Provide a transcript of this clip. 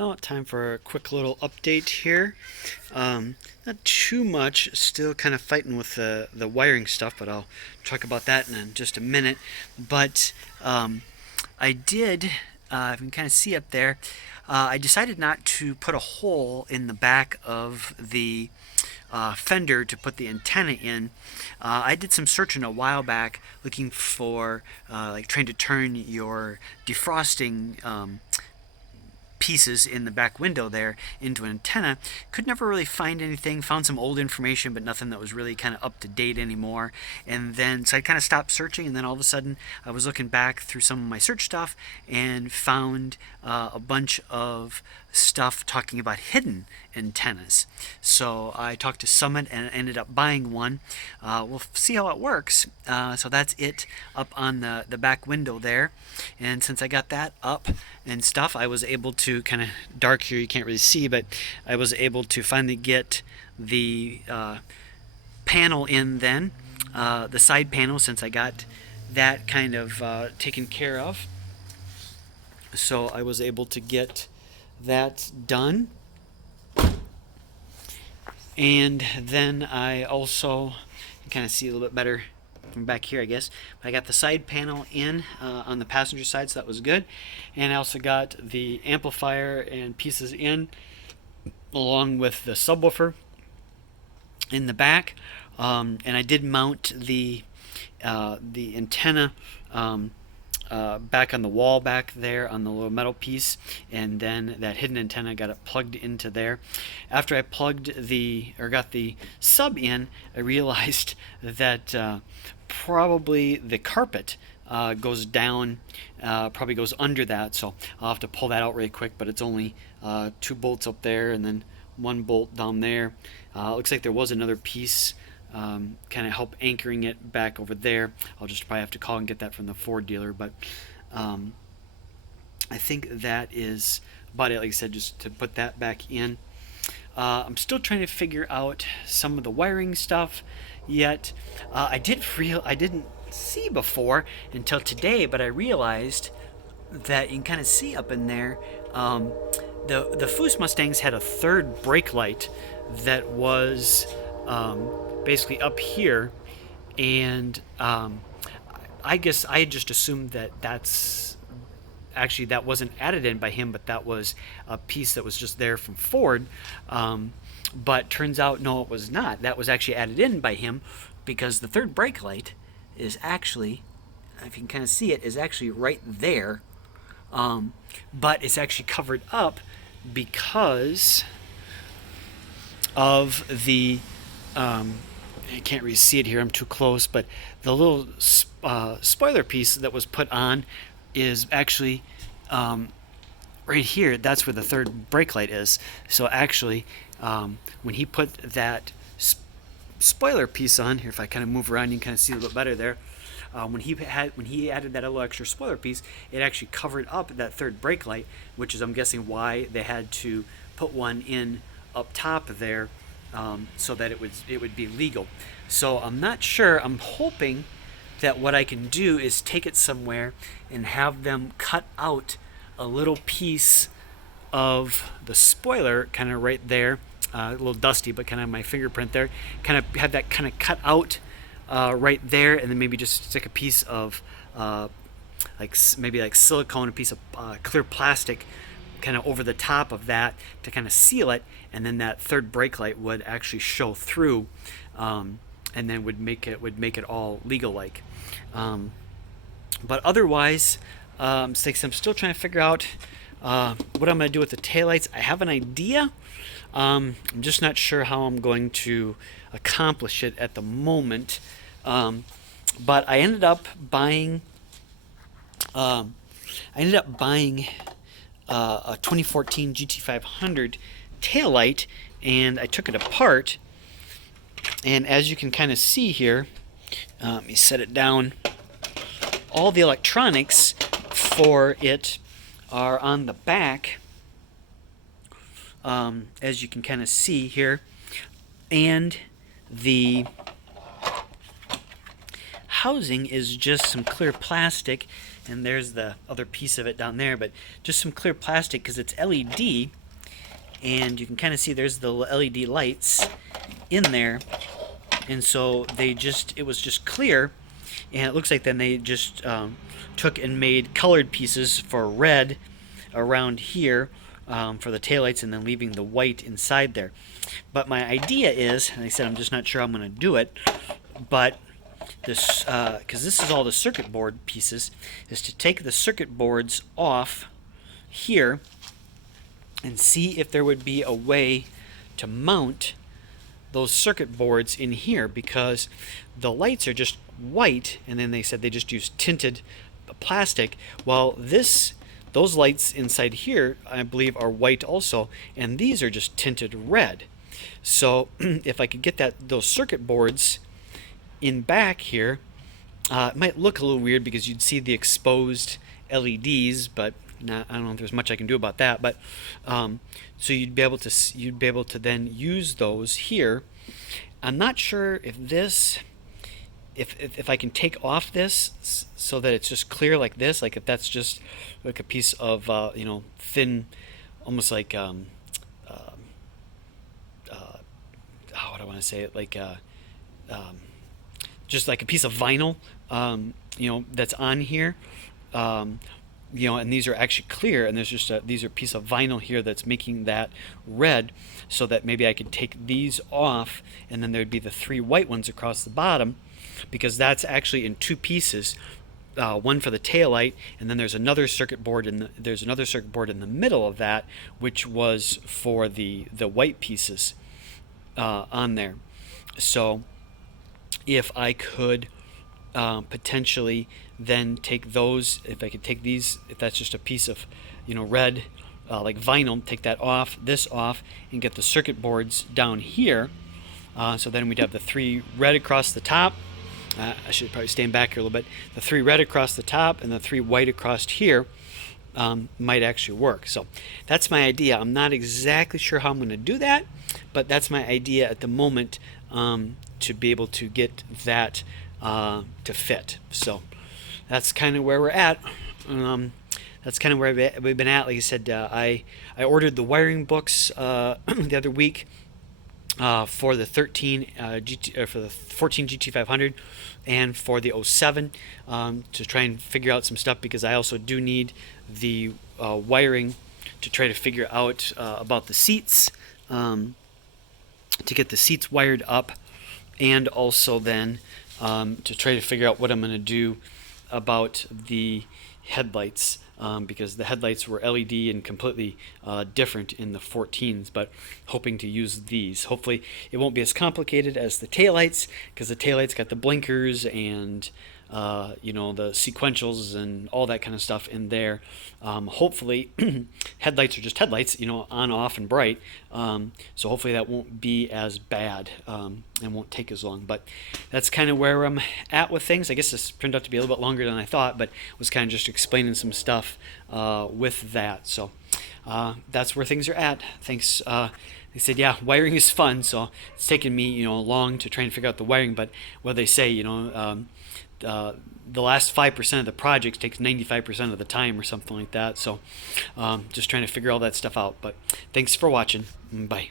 Well, time for a quick little update here. Not too much, still kind of fighting with the wiring stuff, but I'll talk about that in just a minute. But I did, you can kind of see up there, I decided not to put a hole in the back of the fender to put the antenna in. I did some searching a while back looking for, like trying to turn your defrosting pieces in the back window there into an antenna. Could never really find anything. Found some old information, but nothing that was really kind of up to date anymore. And then so I kind of stopped searching, and then all of a sudden I was looking back through some of my search stuff and found a bunch of stuff talking about hidden antennas. So I talked to Summit and ended up buying one. We'll see how it works. So that's it up on the back window there. And since I got that up and stuff, I was able to, kind of dark here, you can't really see, but I was able to finally get the panel in then, the side panel, since I got that kind of taken care of. So I was able to get that done. And then I also kind of see a little bit better from back here, I guess. But I got the side panel in on the passenger side, so that was good. And I also got the amplifier and pieces in, along with the subwoofer in the back. And I did mount the antenna back on the wall back there on the little metal piece, and then that hidden antenna, got it plugged into there. After I got the sub in, I realized that probably the carpet goes down, probably goes under that, so I'll have to pull that out really quick, but it's only 2 bolts up there and then 1 bolt down there. Looks like there was another piece kind of help anchoring it back over there. I'll just probably have to call and get that from the Ford dealer, but I think that is about it. Like I said, just to put that back in. I'm still trying to figure out some of the wiring stuff yet. I didn't see before until today, but I realized that you can kind of see up in there, the Foose Mustangs had a third brake light that was basically up here, and I guess I just assumed that that wasn't added in by him, but that was a piece that was just there from Ford. But turns out, no, it was not. That was actually added in by him, because the third brake light is actually, if you can kind of see it, is actually right there. But it's actually covered up because of the I can't really see it here, I'm too close, but the little spoiler piece that was put on is actually right here. That's where the third brake light is. So actually, when he put that spoiler piece on here, if I kind of move around, you can kind of see a little bit better there. When he added that little extra spoiler piece, it actually covered up that third brake light, which is, I'm guessing, why they had to put one in up top there, so that it would be legal. So I'm not sure. I'm hoping that what I can do is take it somewhere and have them cut out a little piece of the spoiler, kind of right there, a little dusty, but kind of my fingerprint there. Kind of have that kind of cut out right there, and then maybe just stick a piece of maybe like silicone, a piece of clear plastic, kind of over the top of that to kind of seal it, and then that third brake light would actually show through, and then would make it all legal like. But otherwise, I'm still trying to figure out what I'm going to do with the taillights. I have an idea. I'm just not sure how I'm going to accomplish it at the moment. But I ended up buying a 2014 GT500 taillight, and I took it apart, and as you can kind of see here, let me set it down, all the electronics for it are on the back, as you can kind of see here, and the housing is just some clear plastic and there's the other piece of it down there, but just some clear plastic because it's LED, and you can kind of see there's the LED lights in there, and so it was just clear, and it looks like then they just took and made colored pieces for red around here for the taillights, and then leaving the white inside there. But my idea is, and I said I'm just not sure I'm going to do it, but this, because this is all the circuit board pieces, is to take the circuit boards off here and see if there would be a way to mount those circuit boards in here, because the lights are just white, and then they said they just use tinted plastic. Well, those lights inside here, I believe, are white also, and these are just tinted red. So if I could get those circuit boards in back here, it might look a little weird because you'd see the exposed LEDs, but I don't know if there's much I can do about that. But so you'd be able to then use those here. I'm not sure if if I can take off this so that it's just clear like this, like if that's just like a piece of thin, almost like how do I want to say it, like just like a piece of vinyl, that's on here, and these are actually clear, and there's just these are a piece of vinyl here that's making that red, so that maybe I could take these off, and then there'd be the 3 white ones across the bottom, because that's actually in 2 pieces. One for the taillight, and then there's another circuit board in the middle of that, which was for the white pieces on there. So if I could potentially then take those, if I could take these, if that's just a piece of red like vinyl, take that off, this off, and get the circuit boards down here. So then we'd have the 3 red across the top. I should probably stand back here a little bit. The 3 red across the top and the 3 white across here might actually work. So that's my idea. I'm not exactly sure how I'm going to do that, but that's my idea at the moment, to be able to get that to fit. So that's kind of where we're at. That's kind of where we've been at. Like I said, I ordered the wiring books the other week for the 14 GT500 and for the 07 to try and figure out some stuff, because I also do need the wiring to try to figure out about the seats, to get the seats wired up, and also then to try to figure out what I'm going to do about the headlights, because the headlights were LED and completely different in the 14s, but hoping to use these. Hopefully it won't be as complicated as the taillights, because the taillights got the blinkers and the sequentials and all that kind of stuff in there. Hopefully headlights are just headlights, on, off, and bright. So hopefully that won't be as bad and won't take as long. But that's kind of where I'm at with things. I guess this turned out to be a little bit longer than I thought, but was kind of just explaining some stuff with that. So that's where things are at. Thanks. They said, yeah, wiring is fun, so it's taken me, long to try and figure out the wiring. But what they say, the last 5% of the project takes 95% of the time or something like that. So just trying to figure all that stuff out. But thanks for watching. Bye.